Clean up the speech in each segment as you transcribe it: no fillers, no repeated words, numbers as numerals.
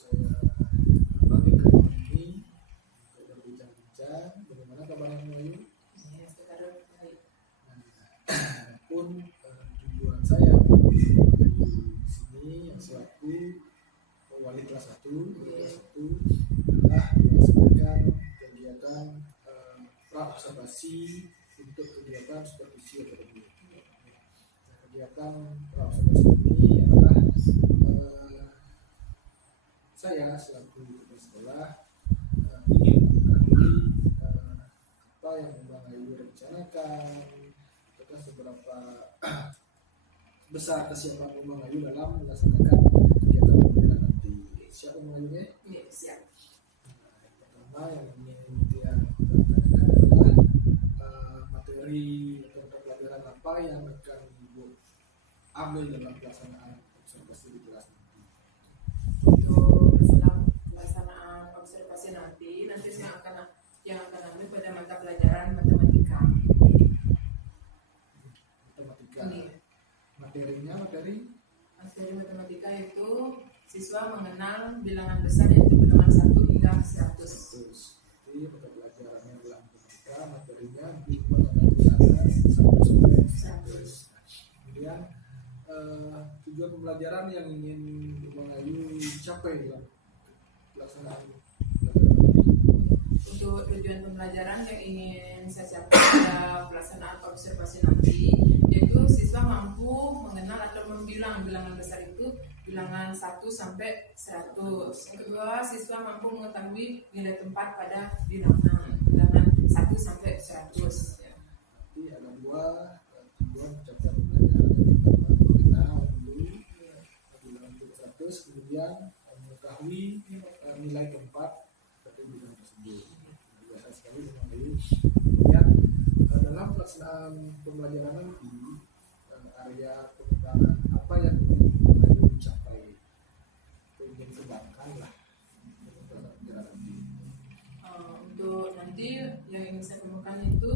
saya panggil ke rumah ini untuk berbincang-bincang. Bagaimana kabarnya Melayu? Pun tujuan saya di sini yang selaku wali kelas 1 adalah melaksanakan kegiatan pra-observasi untuk kegiatan supervisi akademik. Kegiatan pra-observasi ini adalah saya selaku kepala sekolah ingin mengetahui apa yang Bang Ayu rencanakan, apakah seberapa besar kesiapan Bang Ayu dalam melaksanakan kegiatan pembelajaran nanti. Siap Bang Ayunya? Iya, siap. Pertama yang ingin dia tanyakan adalah materi atau pelajaran apa yang akan Ibu ambil dalam pelaksanaan observasi di kelas nanti. Untuk pelaksanaan observasi nanti saya akan ambil pada mata pelajaran matematika. Ini. Materinya materi matematika itu siswa mengenal bilangan besar yaitu bilangan 1 hingga 100. Jadi pada pelajaran yang dalam matematika materinya bilangan 1 sampai 100. Kemudian tujuan pembelajaran yang ingin Bang Ayu capai dalam pelaksanaan untuk tujuan pembelajaran yang ingin saya capai pada pelaksanaan observasi nanti yaitu siswa mampu mengenal atau membilang bilangan besar itu bilangan 1 sampai 100. Yang kedua, siswa mampu mengetahui nilai tempat pada bilangan 1 sampai 100. Jadi ada dua tujuan mencapai pembelajaran. Yang pertama mengenal dulu bilangan 100, kemudian mengetahui nilai tempat pada bilangan tersebut. Biasa sekali Bang Ayu. Kemudian dalam pelaksanaan pembelajaran nanti area pengembangan apa yang Bang Ayu capai, ingin kembangkan lah pembelajaran nanti. Untuk nanti yang ingin saya kembangkan itu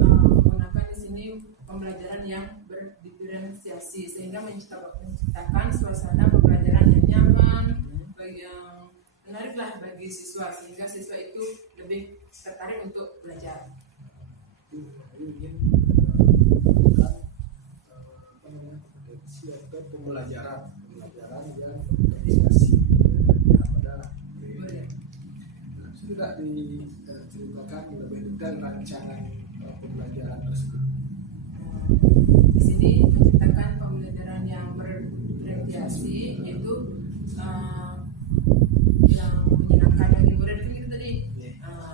menggunakan di sini pembelajaran yang berdiferensiasi sehingga menciptakan suasana pembelajaran yang nyaman, yang menariklah bagi siswa sehingga siswa itu lebih tertarik untuk belajar. Itu ingin menggunakan kompetensi atau pembelajaran yang berdiferensiasi pada murid. Sudah diceritakan lebih detail rancangan pembelajaran tersebut. Di sini menciptakan pembelajaran yang berdiferensiasi yaitu yang menyenangkan bagi murid itu tadi.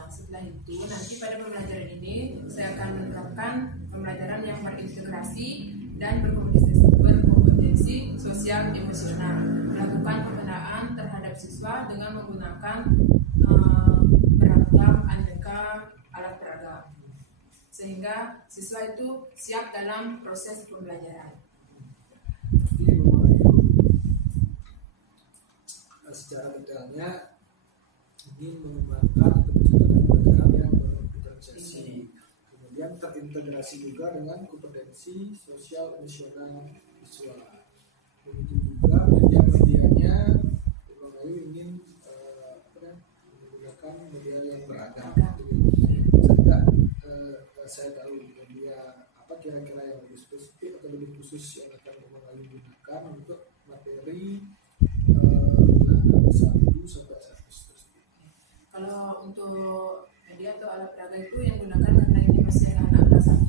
Setelah itu nanti pada pembelajaran ini saya akan menerapkan pembelajaran yang berintegrasi dan berkompetensi sosial emosional, melakukan pembinaan terhadap siswa dengan menggunakan beragam aneka alat peragam sehingga siswa itu siap dalam proses pembelajaran. Secara detailnya ingin mengembangkan atau menciptakan pembelajaran yang berdiferensiasi, kemudian terintegrasi juga dengan kompetensi sosial emosional siswa. Begitu juga media-medianya Bang Ayu ingin menggunakan media yang beragam. Saya tahu media apa kira-kira yang lebih spesifik atau lebih khusus yang akan Bang Ayu gunakan untuk materi 1 sampai 100 tersebut. Kalau untuk media atau alat peraga itu yang gunakan karena ini masih anak kelas 1,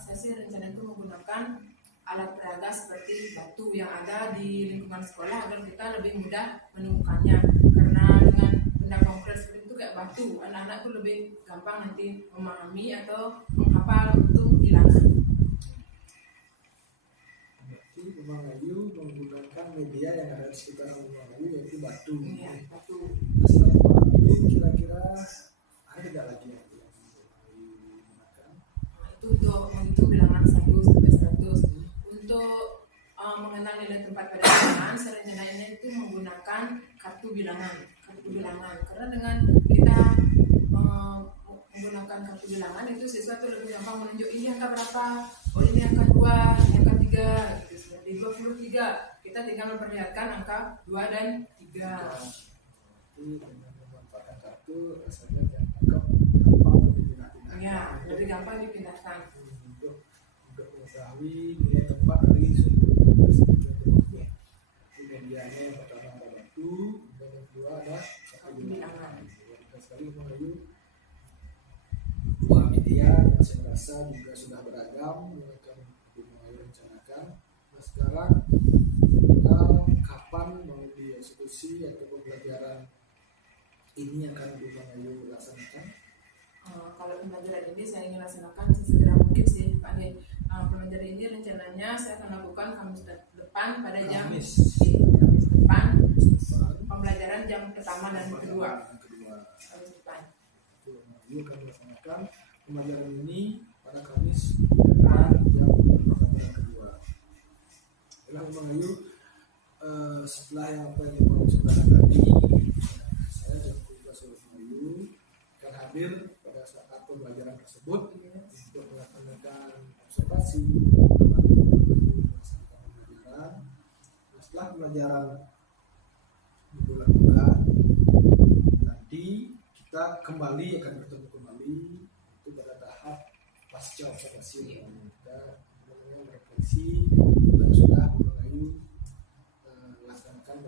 saya sih rencana itu menggunakan alat peraga seperti batu yang ada di lingkungan sekolah agar kita lebih mudah menemukannya, karena dengan benda konkret seperti itu kayak batu, anak-anak itu lebih gampang nanti memahami atau menghafal untuk bilangan. Bang Ayu menggunakan media yang ada di sekitar Bang Ayu yaitu batu. Iya, batu. Selain batu, kira-kira ada tidak lagi yang Bang Ayu gunakan? Itu untuk menghitung bilangan 1 sampai 100. Untuk mengenal nilai tempat pada bilangan, serencananya itu menggunakan kartu bilangan. Karena dengan kita menggunakan kartu bilangan itu siswa itu lebih gampang menunjuk ini angka berapa, oh ini angka 2, ini angka 3 gitu. Di 23 kita kita tinggal memperlihatkan angka 2 dan 3. Jadi dengan memanfaatkan kartu rasanya yang gampang dipindah-pindah. Ya, lebih gampang dipindahkan. Untuk mengetahui nilai tempat dari sumber tersebut. Jadi medianya yang pertama ada batu, dan yang kedua ada satu bilangan. Kita sekali mengayu dua media yang saya rasa juga sudah beragam yang akan dimulai rencanakan. Nah sekarang kapan mau dieksekusi atau pembelajaran ini akan dimulai laksanakan? Kalau pembelajaran ini saya ingin laksanakan sesegera mungkin sih Pak Ade. Pembelajaran ini rencananya saya akan lakukan Kamis depan pada jam Kamis depan. Pembelajaran jam pertama dan kedua. Kamis depan. Yuk kami laksanakan pembelajaran ini pada Kamis depan jam pertama dan kedua. Adalah Bang Ayu, setelah yang apa yang mau sampaikan tadi, saya dan Kuliah Solusi Ayu akan hadir pada saat pembelajaran tersebut untuk melaksanakan observasi melaksanakan pembelajaran. Setelah pembelajaran dilakukan, nanti kita kembali akan bertemu kembali itu pada tahap pasca observasi. Kita merefleksi dan sudah mulai melaksanakan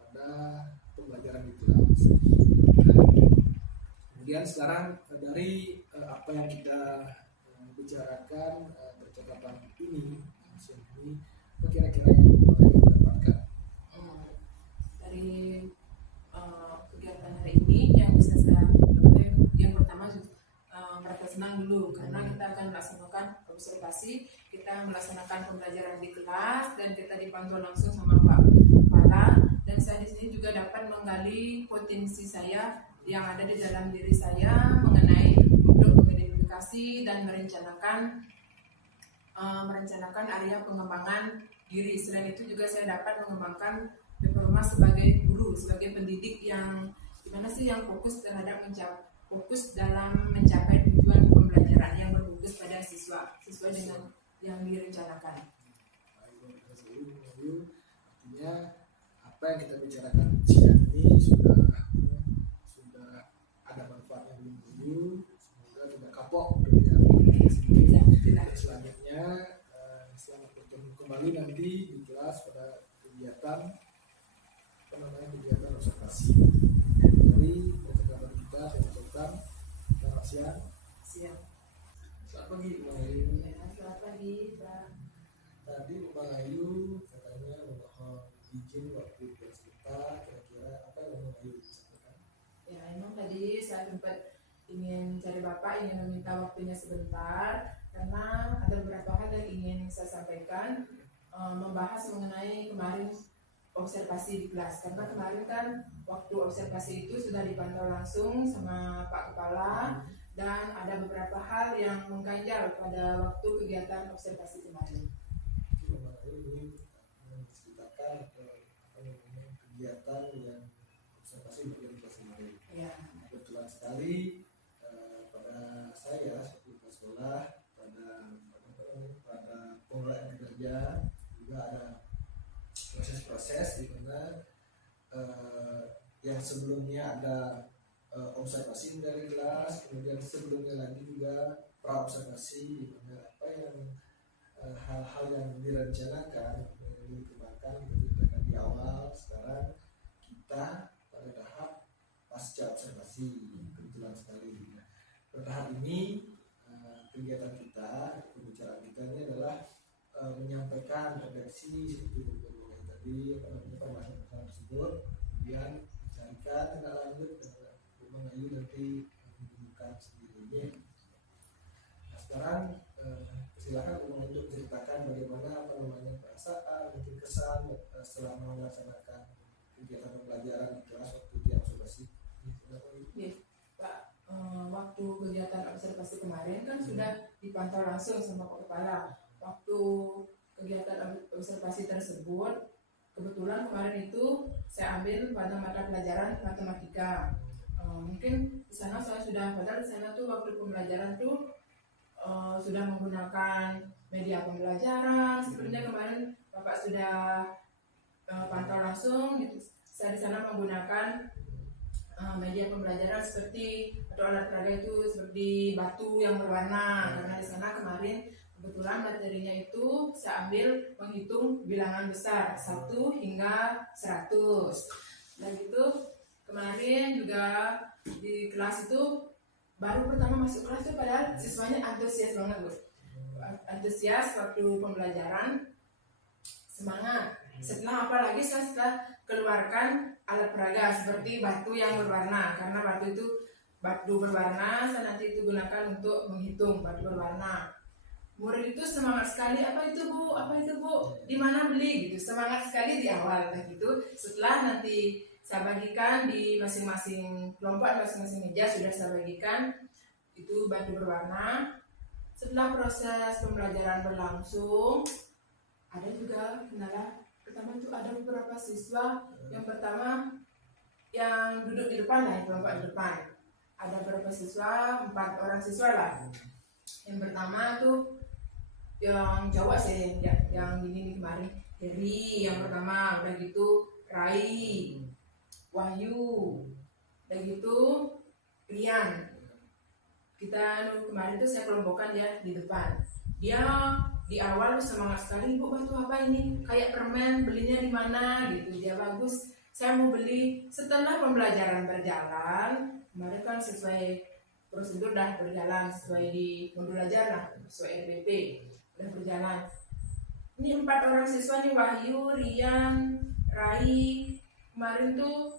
pada pembelajaran itu. Kemudian sekarang dari apa yang kita bicarakan percakapan ini, apa kira-kira yang mulai dapatkan dari kegiatan hari ini yang bisa saya yang pertama merasa senang dulu karena kita akan melaksanakan observasi, kita melaksanakan pembelajaran di kelas dan kita dipantau langsung sama Pak Kepala, dan saya di sini juga dapat menggali potensi saya yang ada di dalam diri saya mengenai untuk mengidentifikasi dan merencanakan area pengembangan diri. Selain itu juga saya dapat mengembangkan diploma sebagai guru, sebagai pendidik yang gimana sih yang fokus dalam mencapai tujuan pembelajaran yang berfokus pada siswa sesuai dengan yang direncanakan. Artinya apa yang kita bicarakan siang ini sudah ada manfaatnya dulu, semoga tidak kapok selanjutnya. Selamat bertemu kembali nanti di kelas pada kegiatan observasi dari percakapan kita. Saya ucapkan selamat siang. Selamat pagi Bang Ayu. Selamat pagi Pak. Tadi Bang Ayu katanya memohon izin waktu sebentar, kira-kira apa yang Bang Ayu sampaikan? Ya memang tadi saya sempat ingin cari Bapak, ingin meminta waktunya sebentar karena ada beberapa hal yang ingin saya sampaikan, membahas mengenai kemarin observasi di kelas, karena kemarin kan waktu observasi itu sudah dipantau langsung sama Pak Kepala dan ada beberapa hal yang mengganjal pada waktu kegiatan observasi kemarin. Bang Ayu ini menceritakan kegiatan yang observasi di kelas kemarin. Ya. Kebetulan sekali pada saya seperti kelas sekolah pada pengelolaan kerja juga ada proses-proses di mana yang sebelumnya ada observasi dari kelas, kemudian sebelumnya lagi juga pra observasi di mana apa yang hal-hal yang direncanakan yang dikembangkan diceritakan di awal. Sekarang kita pada tahap pasca observasi, kebetulan sekali. Pada tahap ini kegiatan kita, pembicaraan kita ini adalah menyampaikan refleksi seperti yang tadi permasalahan tersebut, kemudian dicarikan tindak lanjut dengan Bang Ayu nanti menunjukkan sendirinya. Nah sekarang silakan Bang Ayu untuk ceritakan bagaimana perasaan, mungkin kesan setelah melaksanakan kegiatan pembelajaran di kelas waktu dia observasi. Pak, waktu kegiatan observasi kemarin kan sudah dipantau langsung sama Pak Kepala. Waktu kegiatan observasi tersebut, kebetulan kemarin itu saya ambil pada mata pelajaran matematika. Mungkin di sana saya sudah, padahal di sana tuh waktu pembelajaran tuh sudah menggunakan media pembelajaran. Sebenarnya kemarin Bapak sudah pantau langsung gitu. Saya di sana menggunakan media pembelajaran seperti atau alat peraga itu seperti batu yang berwarna, karena di sana kemarin kebetulan materinya itu saya ambil menghitung bilangan besar 1 hingga 100. Dan itu kemarin juga di kelas itu baru pertama masuk kelas itu padahal siswanya antusias banget Bu. Antusias waktu pembelajaran, semangat. Setelah apalagi setelah keluarkan alat peraga seperti batu yang berwarna, karena batu berwarna saya nanti itu gunakan untuk menghitung batu berwarna. Murid itu semangat sekali, apa itu Bu, di mana beli gitu, semangat sekali di awal gitu. Setelah nanti saya bagikan di masing-masing kelompok, masing-masing meja sudah saya bagikan itu batu berwarna. Setelah proses pembelajaran berlangsung, ada juga kendala. Pertama itu ada beberapa siswa, yang pertama yang duduk di depan lah, kelompok di depan. Ada beberapa siswa, 4 orang siswa lah. Yang pertama tuh yang Jawa sih, yang ini kemarin Heri yang pertama, udah gitu Rai, Wahyu, udah gitu Rian. Kita kemarin tuh saya kelompokkan dia di depan. Dia di awal semangat sekali, Bu, batu apa ini? Kayak permen, belinya di mana gitu. Dia bagus, saya mau beli. Setelah pembelajaran berjalan, kemarin kan sesuai prosedur dah berjalan, sesuai di modul ajar lah, sesuai RPP udah berjalan. Ini 4 orang siswa nih, Wahyu, Rian, Rai, kemarin tuh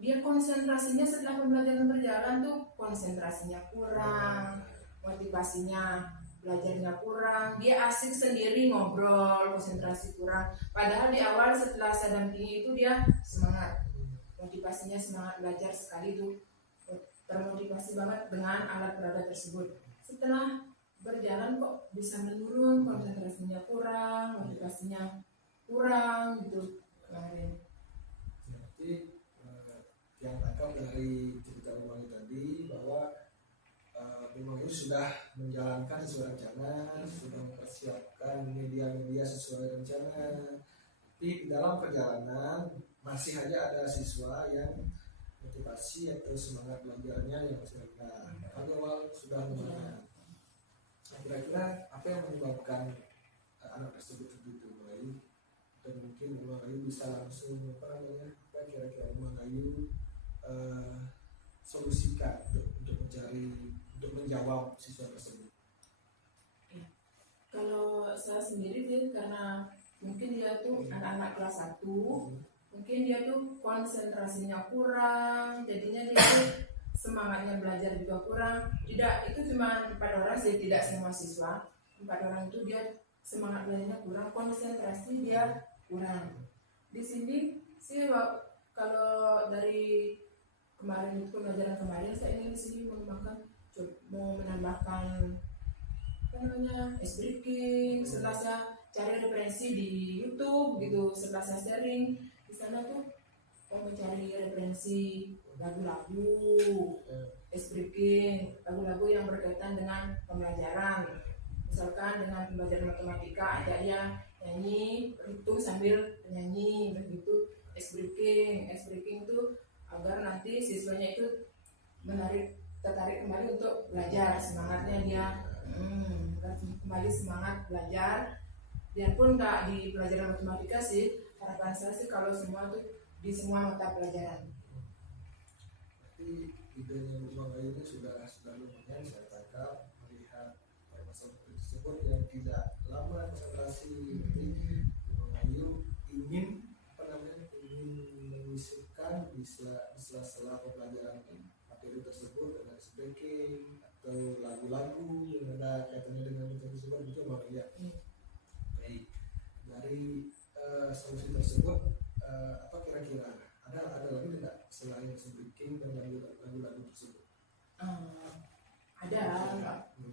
dia konsentrasinya setelah pembelajaran berjalan tuh konsentrasinya kurang, motivasinya belajarnya kurang, dia asik sendiri ngobrol, konsentrasi kurang. Padahal di awal setelah saya dampingi itu dia semangat, motivasinya semangat belajar sekali tuh, termotivasi banget dengan alat peraga tersebut. Setelah berjalan kok bisa menurun, konsentrasinya kurang, motivasinya kurang gitu kemarin. Berarti yang tangkap dari cerita Umang tadi bahwa memang itu sudah menjalankan sesuai rencana, sudah mempersiapkan media-media sesuai rencana. Tapi di dalam perjalanan masih aja ada siswa yang motivasi atau semangat belajarnya yang masih rendah. Awal sudah lumayan. Kira-kira apa yang menyebabkan anak tersebut begitu mulai, dan mungkin Umang Ayu bisa langsung apa kira-kira Umang Ayu solusikan untuk menjawab siswa tersebut. Kalau saya sendiri sih, karena mungkin dia tuh anak-anak kelas 1, mungkin dia tuh konsentrasinya kurang, jadinya dia tuh semangatnya belajar juga kurang. Tidak, itu cuma 4 orang sih, tidak semua siswa. 4 orang itu dia semangat belajarnya kurang, konsentrasi dia kurang. Di sini sih kalau dari kemarin itu pembelajaran kemarin, saya ingin di sini mau menambahkan apa namanya breaking. Setelah saya cari referensi di YouTube gitu, setelah saya sharing di sana tuh mau mencari referensi lagu-lagu breaking, lagu-lagu yang berkaitan dengan pembelajaran. Misalkan dengan pembelajaran matematika ada yang nyanyi, hitung sambil menyanyi, begitu breaking itu agar nanti siswanya itu tertarik kembali untuk belajar, semangatnya dia kembali semangat belajar. Biarpun nggak di pelajaran matematika sih, harapan saya sih kalau semua tuh di semua mata pelajaran. Berarti idenya Umang Ayu ini sudah lumayan saya tangkap, melihat masalah tersebut yang tidak lama konsentrasi. Berarti Umang Ayu ingin menyisipkan di sela-sela pembelajaran materi tersebut dengan speaking atau lagu-lagu yang ada kaitannya dengan materi tersebut, betul Bang ya? Baik, dari solusi tersebut apa kira-kira ada lagi tidak selain speaking dan lagu-lagu tersebut? Ada.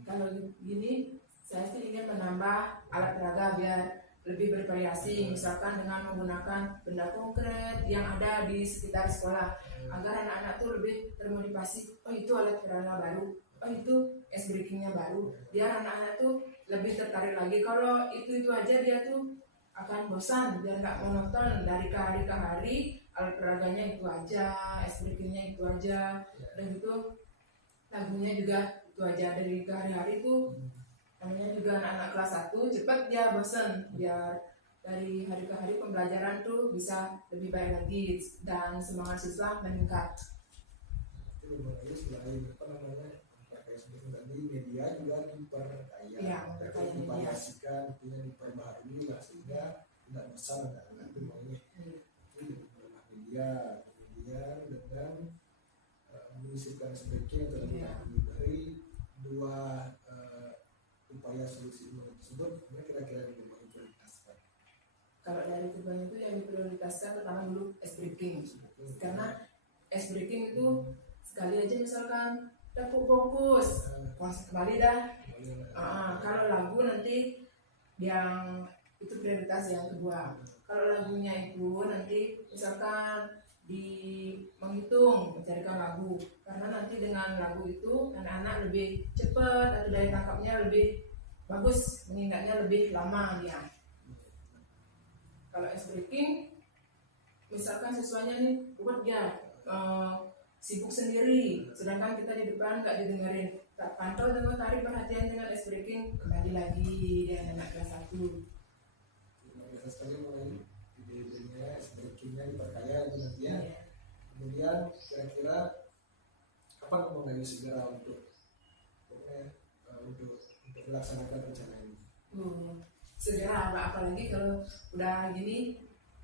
Kalau gini saya sih ingin menambah alat peraga biar lebih bervariasi, misalkan dengan menggunakan benda konkret yang ada di sekitar sekolah, agar anak-anak tuh lebih termotivasi. Oh itu alat peraga baru, oh itu breakingnya baru, biar anak-anak tuh lebih tertarik lagi. Kalau itu aja dia tuh akan bosan, biar nggak monoton dari ke hari ke hari alat peraganya itu aja, ice breakingnya itu aja, dan gitu lagunya juga itu aja dari ke hari-hari itu. Namanya juga anak-anak kelas 1 cepat dia bosan, biar dari hari ke hari pembelajaran tuh bisa lebih baik lagi dan semangat siswa meningkat. Itu mengenai selain apa namanya pakai sebelum tadi media juga diperkaya, Iya, memperkaya media. divariasikan, artinya diperbaharui lah sehingga tidak bosan anak-anak itu maunya. Itu diperbaharui media, kemudian dengan menyisipkan sebaiknya atau dari dua upaya solusi tersebut, kira-kira yang mau diprioritaskan. Kalau dari keduanya itu yang diprioritaskan pertama dulu ice breaking, karena ice breaking itu sekali aja misalkan udah fokus kembali dah. Kalau lagu nanti yang itu prioritas yang kedua. Kalau lagunya itu nanti misalkan menghitung mencarikan lagu, karena nanti dengan lagu itu anak-anak lebih cepat atau daya tangkapnya lebih bagus, mengingatnya lebih lama dia. Kalau ice breaking misalkan siswanya nih buat dia sibuk sendiri, sedangkan kita di depan nggak didengerin, tak pantau dengan tarik perhatian dengan ice breaking, kembali lagi dia anak kelas 1. Biasa sekali mulai ide-idenya ice breakingnya diperkaya dengan dia. Kemudian kira-kira kapan Mengayuh segera untuk melaksanakan rencana ini? Segera, apalagi kalau udah gini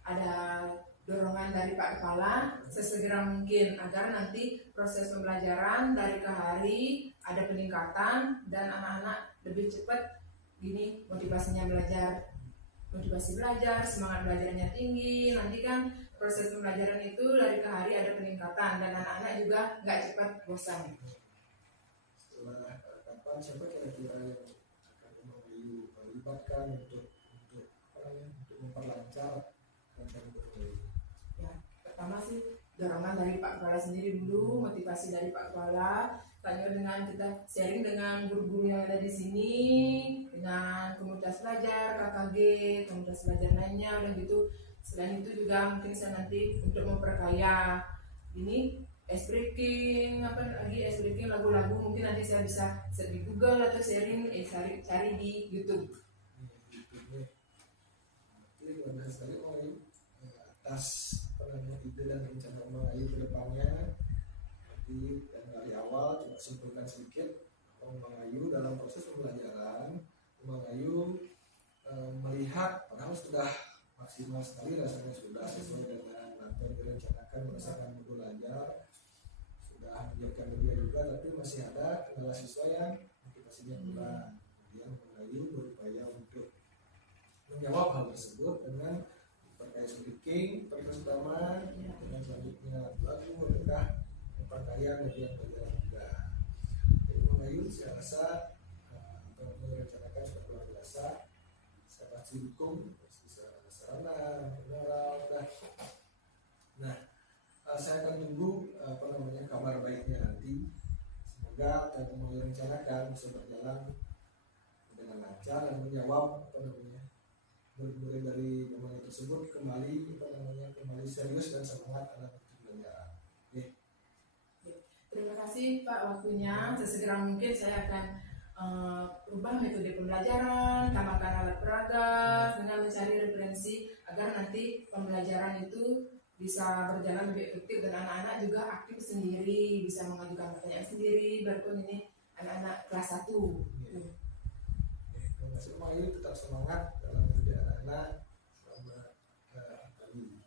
ada dorongan dari Pak Kepala sesegera mungkin agar nanti proses pembelajaran dari ke hari ada peningkatan dan anak-anak lebih cepat gini motivasi belajar, semangat belajarnya tinggi. Nanti kan proses pembelajaran itu dari ke hari ada peningkatan dan anak-anak juga nggak cepat bosan. Setelah kapan siapa kira-kira yang akan Mengayuh libatkan untuk memperlancar rencana Mengayuh? Ya, pertama sih dorongan dari Pak Kepala sendiri dulu, motivasi dari Pak Kepala, tanya dengan kita sharing dengan guru-guru yang ada di sini, dengan komunitas belajar, KKG, komunitas belajar lainnya, dan gitu. Selain itu juga mungkin saya nanti untuk memperkaya ini ice breaking, ice breaking lagu-lagu, mungkin nanti saya bisa search di Google atau sharing, cari di YouTube. Ini luar biasa sekali atas ide dan rencana Mengayuh ke depannya. Nanti dari awal coba simpulkan sedikit Mengayuh dalam proses pembelajaran. Mengayuh melihat padahal sudah maksimal sekali, rasanya sudah sesuai dengan apa yang direncanakan berdasarkan modul belajar, sudah menyiapkan media juga, tapi masih ada kendala siswa yang motivasinya kurang. Kemudian Mengayuh berupaya untuk menjawab hal tersebut dengan terkait speaking pertama, dengan selanjutnya lagu apakah memperkaya media pelajaran juga. Jadi Mengayuh saya rasa merencanakan sudah luar biasa. Saya pasti dukung sarana moral. Nah, saya akan tunggu kabar baiknya nanti. Semoga apa yang mau direncanakan bisa berjalan dengan lancar dan menjawab murid-murid dari Mengayuh tersebut kembali serius dan semangat dalam belajar. Terima kasih Pak waktunya. Sesegera mungkin saya akan ubah metode pembelajaran, tambahkan alat peraga dengan mencari referensi agar nanti pembelajaran itu bisa berjalan lebih efektif dan anak-anak juga aktif sendiri, bisa mengajukan pertanyaan sendiri, berpun ini anak-anak kelas 1. Terima kasih Mengayuh, tetap semangat dalam mendidik anak-anak selama hari.